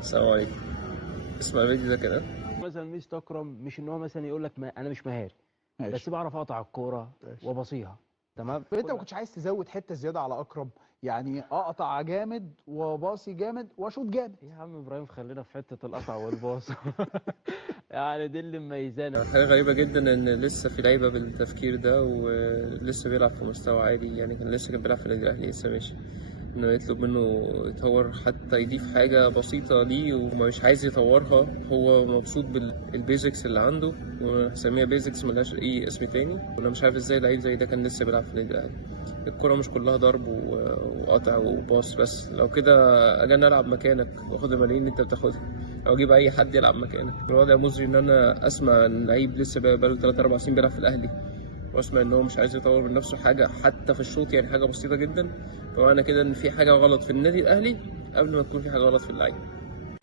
السلام عليكم. اسمع الفيديو ده كده. مثلا ميزة اكرم مش ان هو مثلا يقول لك ما انا مش مهاري، ماشي بس بعرف اقطع الكوره ماشي. وبصيها. تمام. انت ما كنتش عايز تزود حته زياده على اكرم؟ يعني اقطع جامد وباصي جامد واشوط جامد. يا عم ابراهيم خلينا في حته القطع والباص. يعني دي اللي مميزانا. حاجة غريبة جدا إن لسه في لعيبة بالتفكير ده ولسه بيلعب في مستوى عالي، يعني كان بيلعب في النادي الأهلي لسه ماشي. إنه يطلب منه يطور حتى يضيف حاجة بسيطة ليه ومش عايز يطورها، هو مبسوط بالبيزكس اللي عنده وهسميها بيزكس ملهاش أي اسم تاني. وأنا مش عارف إزاي لعيب زي ده كان لسه بيلعب في النادي الأهلي. الكرة مش كلها ضرب وقطع وباص بس، لو كده أجي أنا ألعب مكانك وآخد الملايين اللي أنت بتاخدها، او اجيب اي حد يلعب مكانك. الوضع مزري ان انا اسمع ان لعيب لسه بقاله 3 4 سنين بيلعب في الاهلي واسمع ان هو مش عايز يطور من نفسه حاجه حتى في الشوط، يعني حاجه بسيطه جدا. فمعنى كده ان في حاجه غلط في النادي الاهلي قبل ما تكون في حاجه غلط في اللعيب.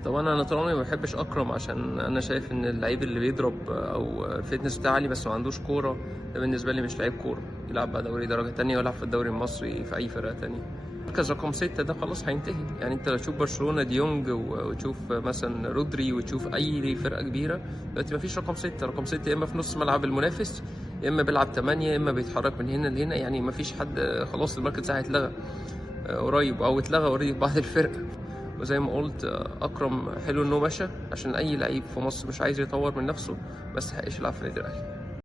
طبعا انا طول عمري ما بحبش اكرم، عشان انا شايف ان اللعيب اللي بيضرب او الفيتنس بتاعه عالي بس ما عندوش كوره، ده بالنسبه لي مش لعيب كوره. يلعب بقى دوري درجه تانية ويلعب في الدوري المصري في اي فرقه تانية. مركز رقم 6 ده خلاص هينتهي. يعني انت لو تشوف برشلونه ديونج وتشوف مثلا رودري وتشوف اي فرقه كبيره، دلوقتي مفيش رقم 6. رقم 6 يا اما في نص ملعب المنافس، يا اما بيلعب 8، يا اما بيتحرك من هنا لهنا. يعني مفيش حد، خلاص المركز ده هيتلغى قريب او اتلغى اوريدي في بعض الفرق. وزي ما قلت اكرم حلو انه مشى، عشان اي لعيب في مصر مش عايز يطور من نفسه بس هيعيش يلعب في النادي الاهلي.